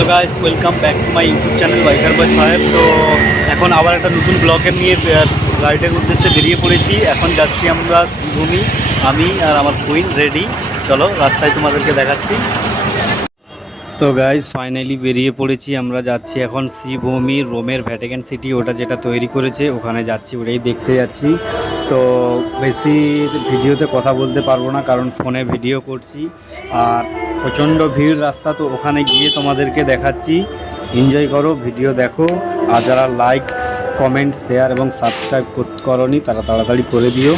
Hello guys, welcome back to my YouTube channel biker boy সাহেব। তো এখন আবার একটা নতুন ব্লগের নিয়ে রাইডের উদ্দেশ্যে বেরিয়ে পড়েছি। এখন যাচ্ছি আমরা শ্রীভূমি, আমি আর আমার কুইন রেডি। চলো রাস্তায় তোমাদেরকে দেখাচ্ছি। তো গাইস ফাইনালি বেরিয়ে পড়েছি, আমরা যাচ্ছি এখন শ্রীভূমি, রোমের ভ্যাটিকান সিটি, ওটা যেটা তৈরি করেছে ওখানে যাচ্ছি, ওটাই দেখতে যাচ্ছি। তো বেশি ভিডিওতে কথা বলতে পারবো না কারণ ফোনে ভিডিও করছি আর প্রচণ্ড ভিড় রাস্তা। তো ওখানে গিয়ে তোমাদেরকে দেখাচ্ছি, এনজয় করো, ভিডিও দেখো। আর যারা লাইক, কমেন্ট, শেয়ার এবং সাবস্ক্রাইব করোনি তারা তাড়াতাড়ি করে দিও।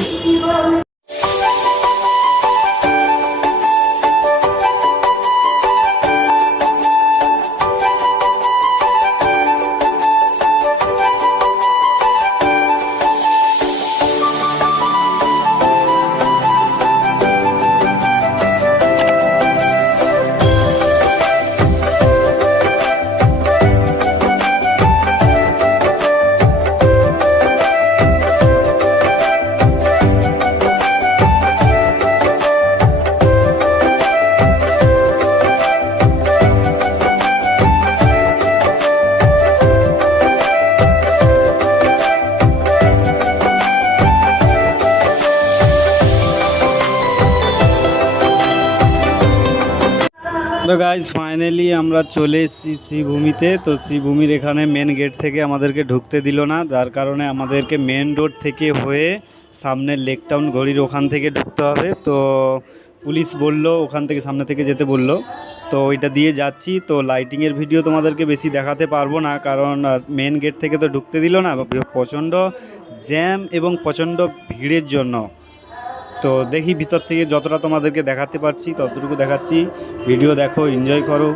তো গাইজ ফাইনালি আমরা চলে এসেছি শ্রীভূমিতে। তো শ্রীভূমির এখানে মেন গেট থেকে আমাদেরকে ঢুকতে দিল না, যার কারণে আমাদেরকে মেন রোড থেকে হয়ে সামনের লেক টাউন গড়ির ওখান থেকে ঢুকতে হবে। তো পুলিশ বলল ওখান থেকে সামনে থেকে যেতে বলল, তো ওইটা দিয়ে যাচ্ছি। তো লাইটিংয়ের ভিডিও তোমাদেরকে বেশি দেখাতে পারবো না কারণ মেন গেট থেকে তো ঢুকতে দিল না, প্রচণ্ড জ্যাম এবং প্রচণ্ড ভিড়ের জন্য। তো দেখি ভিতর থেকে যতটা তোমাদেরকে দেখাতে পারছি ততটুকু দেখাচ্ছি। ভিডিও দেখো, এনজয় করো।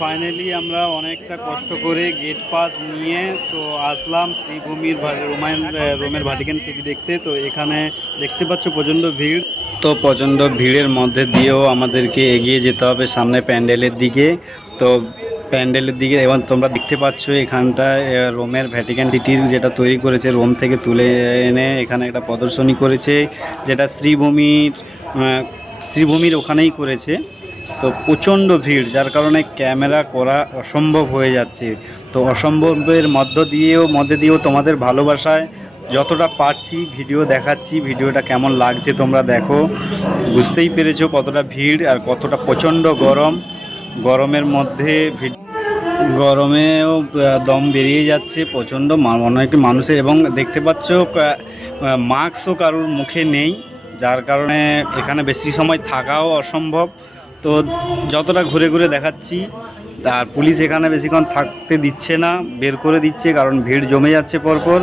ফাইনালি আমরা অনেকটা কষ্ট করে গেট পাস নিয়ে তো আসলাম শ্রীভূমির রোমের ভ্যাটিকান সিটি দেখতে। তো এখানে দেখতে পাচ্ছ প্রচণ্ড ভিড়। তো প্রচণ্ড ভিড়ের মধ্যে দিয়েও আমাদেরকে এগিয়ে যেতে হবে সামনে প্যান্ডেলের দিকে। তো প্যান্ডেলের দিকে। এবং তোমরা দেখতে পাচ্ছ এখানটায় রোমের ভ্যাটিকান সিটির যেটা তৈরি করেছে, রোম থেকে তুলে এনে এখানে একটা প্রদর্শনী করেছে, যেটা শ্রীভূমির ওখানেই করেছে। তো প্রচণ্ড ভিড়, যার কারণে ক্যামেরা করা অসম্ভব হয়ে যাচ্ছে। তো অসম্ভবের মধ্যে দিয়েও তোমাদের ভালোবাসায় যতটা পারছি ভিডিও দেখাচ্ছি। ভিডিওটা কেমন লাগছে তোমরা দেখো, বুঝতেই পেরেছো কতটা ভিড় আর কতটা প্রচণ্ড গরমের মধ্যে গরমেও দম বেরিয়ে যাচ্ছে প্রচণ্ড অনেক মানুষের। এবং দেখতে পাচ্ছ মাস্কও কারোর মুখে নেই, যার কারণে এখানে বেশি সময় থাকাও অসম্ভব। তো যতটা ঘুরে ঘুরে দেখাচ্ছি। আর পুলিশ এখানে বেশিক্ষণ থাকতে দিচ্ছে না, বের করে দিচ্ছে, কারণ ভিড় জমে যাচ্ছে পরপর।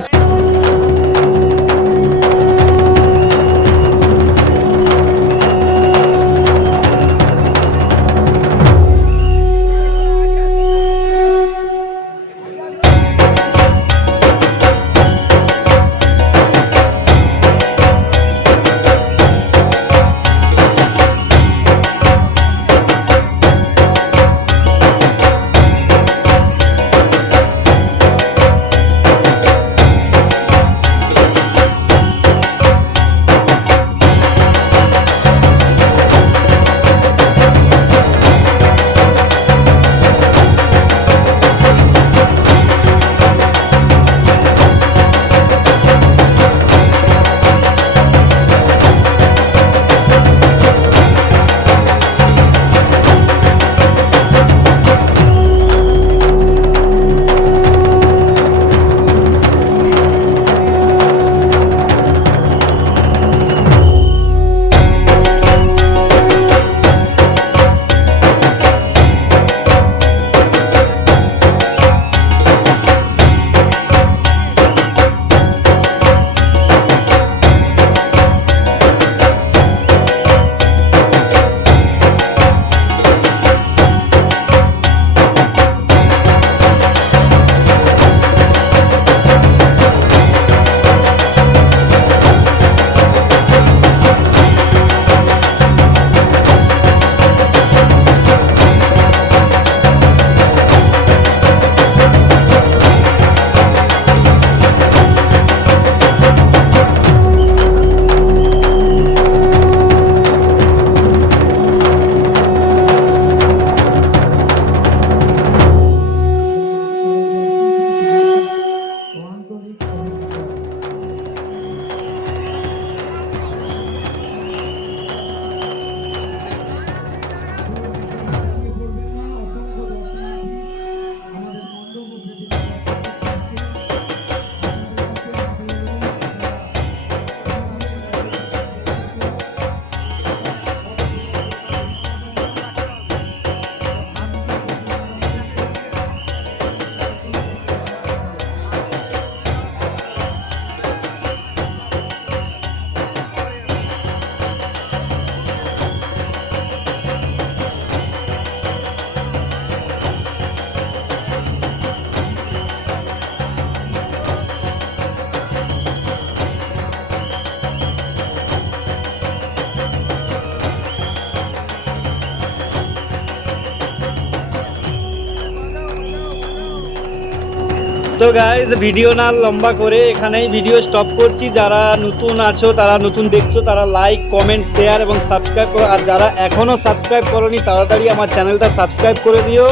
তো গাইজ ভিডিও না লম্বা করে এখানেই ভিডিও স্টপ করছি। যারা নতুন আছো, তারা নতুন দেখছো, তারা লাইক, কমেন্ট, শেয়ার এবং সাবস্ক্রাইব করো। আর যারা এখনও সাবস্ক্রাইব করোনি তাড়াতাড়ি আমার চ্যানেলটা সাবস্ক্রাইব করে দিও।